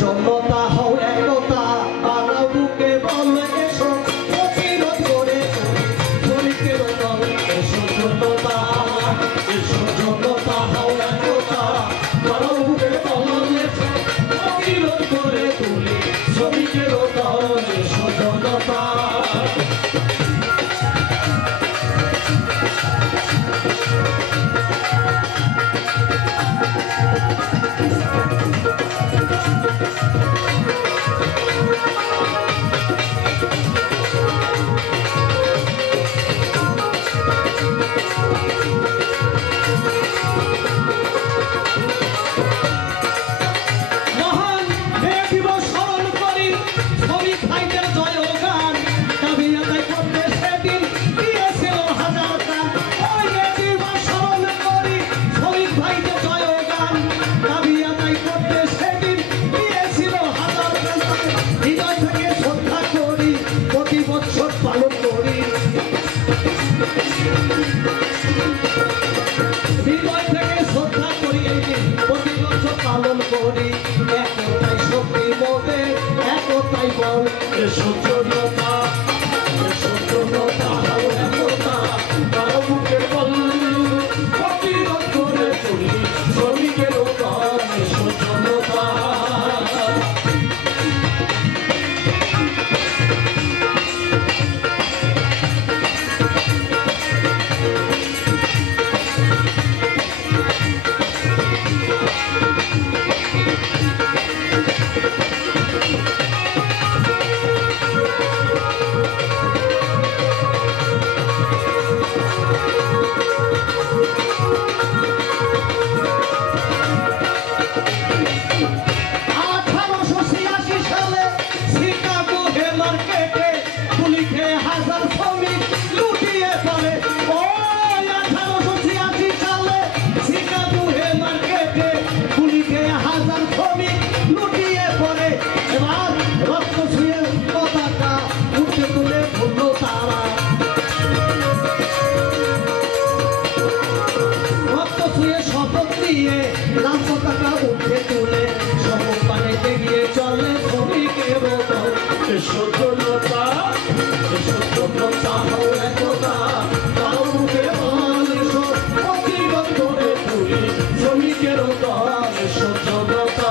জনতা হও একতা বাড়াও বুকে বল এসো প্রতিরোধ করে শ্রমিকের দল এসো জনতা হও একতা বাড়াও বুকে বল এসো প্রতিরোধ করে তুলি শ্রমিকের দল এসো জনতা। পালন করি হৃদয় থেকে শ্রদ্ধা করি প্রতি বছর পালন করি একতাই শক্তি মতে একতাই বল এসো জনতা হও একতা বাড়াও বুকে বল প্রতিরোধ করে তুলি শ্রমিকের দল এসো জনতা। এসো জনতা হও একতা বাড়াও বুকে বল এসো প্রতিরোধ করে তুলি শ্রমিকের দল এসো জনতা।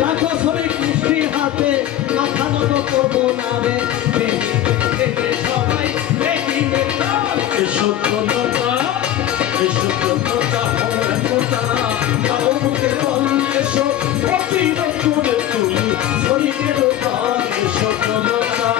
লাখো শ্রমিক মুষ্টি হাতে মাথা নত করবো না রে সবাই এসো জনতা হও একতা বাড়াও বুকে বল এসো প্রতিরোধ করে তুলি শ্রমিকের দল এসো জনতা।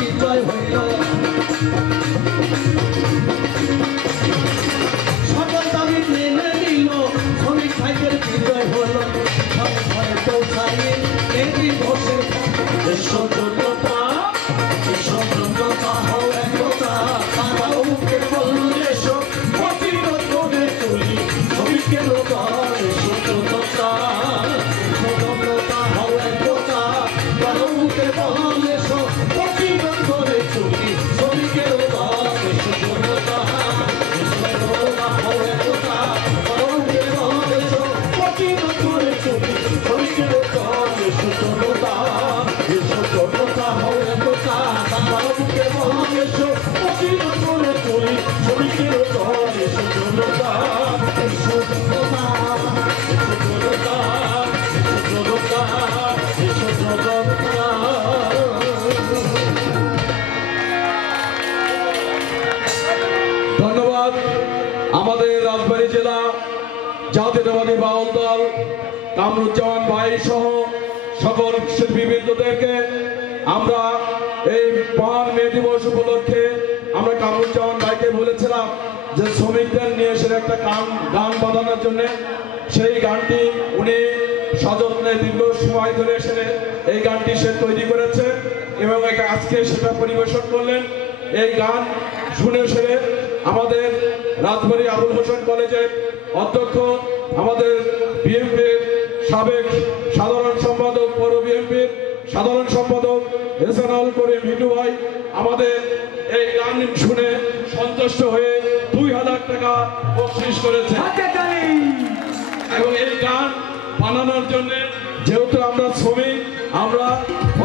বিজয় হইল সকল দাবি মেনে নিল শ্রমিক ভাইদের বিজয় হল ঘরে ঘরে পৌঁছাই এই দিবসের এসো জনতা হও একতা বাড়াও বুকে বল এসো প্রতিরোধ করে রাজবাড়ী জেলা জাতীয়তাবাদী বাউল দল কামরুজ্জামান ভাই সহ সকল শিল্পীবৃন্দদেরকে আমরা এই মহান মে দিবস উপলক্ষে আমরা কামরুজ্জামান ভাইকে বলেছিলাম যে শ্রমিকদের নিয়ে এসে একটা গান বাজানোর জন্য। সেই গানটি উনি সযত্নে দীর্ঘ সময় ধরে এসে এই গানটি সে তৈরি করেছে এবং আজকে সেটা পরিবেশন করলেন। এই গান শুনে শুনে আমাদের রাজবাড়ী আবুল হোসেন কলেজের অধ্যক্ষ, আমাদের বিএনপির সাবেক সাধারণ সম্পাদক, পৌর বিএনপির সাধারণ সম্পাদক এহসানুল করিম হিটু ভাই আমাদের এই গান শুনে সন্তুষ্ট হয়ে 2000 টাকা বকশিশ করেছে। এবং এই গান বানানোর জন্য যেহেতু আমরা শ্রমিক, আমরা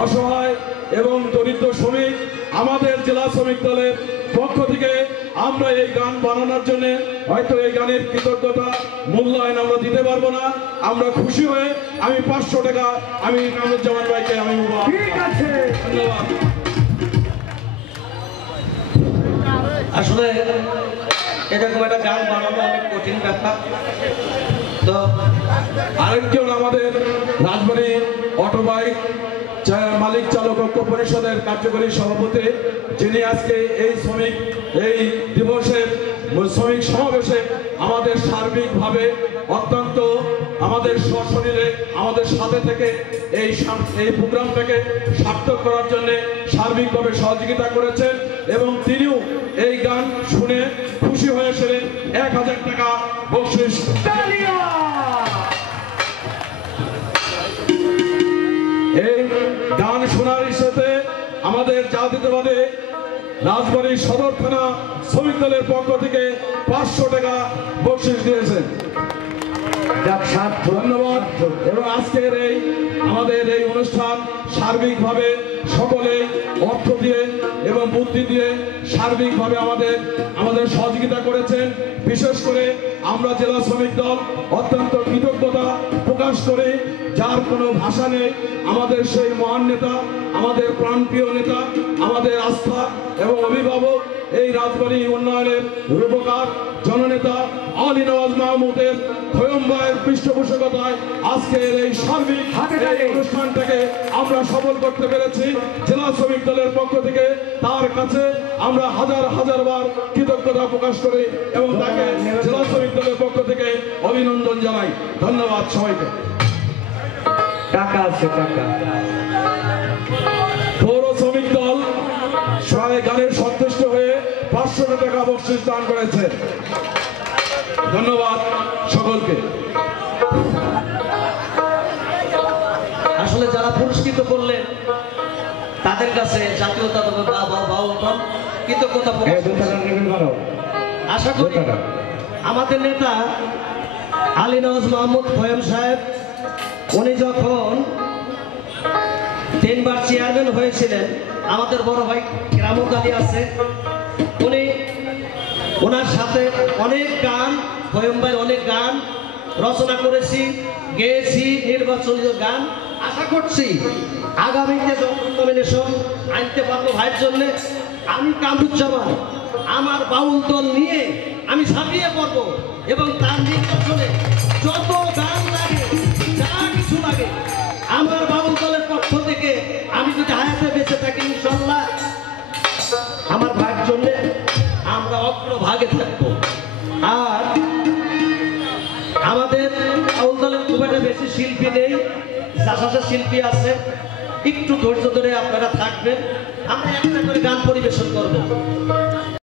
অসহায় এবং দরিদ্র শ্রমিক, আমাদের জেলা শ্রমিক দলের পক্ষ থেকে আমরা এই গান বানানোর জন্য হয়তো এই গানের কৃতজ্ঞতা মূল্যায়ন আমরা দিতে পারবো না। আমরা খুশি হয়ে আমি 500 টাকা আমি কামরুজ্জামান ভাইকে আমি ধন্যবাদ। আসলে এরকম একটা গান বানানো অনেক কঠিন ব্যাপার। তো আরেকজন আমাদের রাজবাড়ী অটোবাইক মালিক চালক ঐক্য পরিষদের কার্যকরী সভাপতি, যিনি আজকে এই শ্রমিক সমাবেশে আমাদের সার্বিকভাবে অত্যন্ত আমাদের সশরীরে আমাদের সাথে থেকে এই প্রোগ্রামটাকে সার্থক করার জন্য সার্বিকভাবে সহযোগিতা করেছেন এবং তিনিও এই গান শুনে খুশি হয়েছিলেন। 1000 টাকা বকশিশ। এই গান শোনার সাথে আমাদের জাতীয়তাবাদী রাজবাড়ী সদর থানা শ্রমিক দলের পক্ষ থেকে 500 টাকা বকশিশ দিয়েছেন। ধন্যবাদ। এবং আজকের আমাদের এই অনুষ্ঠান সার্বিকভাবে সকলে অর্থ দিয়ে এবং বুদ্ধি দিয়ে সার্বিকভাবে আমাদের সহযোগিতা করেছেন। বিশেষ করে আমরা জেলা শ্রমিক দল অত্যন্ত কৃতজ্ঞতা প্রকাশ করে, যার কোনো ভাষা নেই, আমাদের সেই মহান নেতা, আমাদের প্রাণপ্রিয় নেতা, আমাদের আস্থা এবং অভিভাবক, এই রাজবাড়ী উন্নয়নের রূপকার জননেতা আলী নওয়াজ মাহমুদের খৈয়ম ভাইয়ের পৃষ্ঠপোষকতায় আজকের এই সার্বিক অনুষ্ঠানটাকে আমরা সফল করতে পেরেছি। জেলা শ্রমিক দলের পক্ষ থেকে তার কাছে আমরা হাজার বার কৃতজ্ঞতা প্রকাশ করি এবং তাকে জেলা শ্রমিক দলের পক্ষ থেকে অভিনন্দন জানাই। ধন্যবাদ সবাইকে। টাকা আছে টাকা। পৌর শ্রমিক দল সবাই গানের সন্তুষ্ট হয়ে 500 টাকা বকশিশ দান করেছে। ধন্যবাদ সকলকে। আসলে যারা পুরস্কৃত করলেন তাদের কাছে জাতীয়তাবাদী বাউল দল কৃতজ্ঞতা প্রকাশ করছে। আশা করি আমাদের নেতা আলী নওয়াজ মাহমুদ খৈয়ম সাহেব, উনি যখন 3 বার চেয়ারম্যান হয়েছিলেন, আমাদের বড় ভাই কেরামত আলী আছে, উনি ওনার সাথে অনেক গান, খৈয়ম ভাই অনেক গান রচনা করেছি, গেয়েছি, নির্বাচনীয় গান। আশা করছি আগামীতে যখন নমিনেশন আনতে পারবো ভাইয়ের জন্য, আমি কামরুজ্জামান আমার বাউল দল নিয়ে আমি ঝাঁপিয়ে পড়বো এবং তার নির্বাচনে যত গান লাগে, যা কিছু লাগে, আমার বাউল দলের পক্ষ থেকে আমি যদি হায়াতে বেঁচে থাকি ইনশাল্লাহ আমার ভাইয়ের জন্য আমরা অগ্রভাগে থাকবো। আর আমাদের বাউল দলের খুব একটা বেশি শিল্পী নেই, যা শিল্পী আছে, একটু ধৈর্য ধরে আপনারা থাকবেন, আমরা একটা করে গান পরিবেশন করবো।